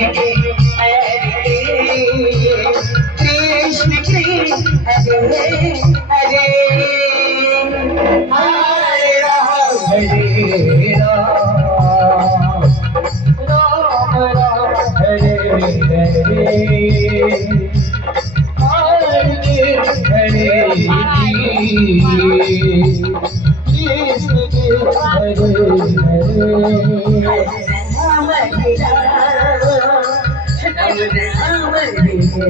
হরে Krishna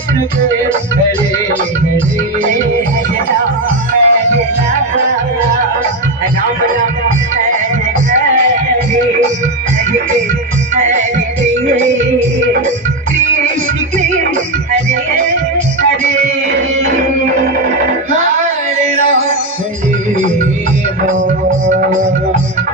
Krishna Hare Hare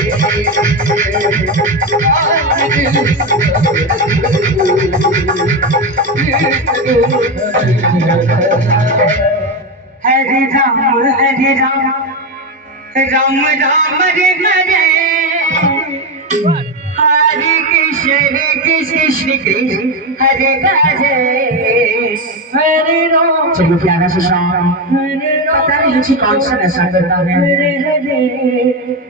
हरे राम हरे राम। राम राम हरे हरे हरे कृष्ण हरे कृष्ण कृष्ण हरे हरे। हरे राम। चलो प्यारा सा पता नहीं कौन सा नशा करता है। Hare Hare.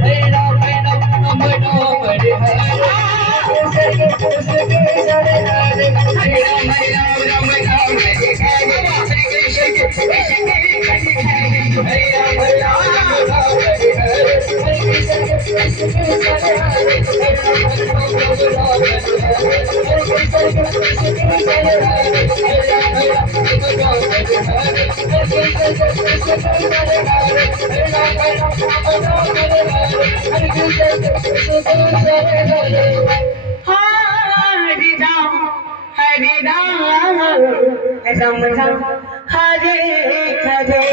Hari Ram, Hari Ram, Ram Ram, Hare Hare.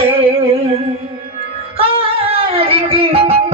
Hare Krishna.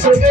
থেকে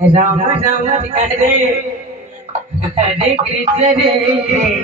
রাম নাম হরে হরে কৃষ্ণ রে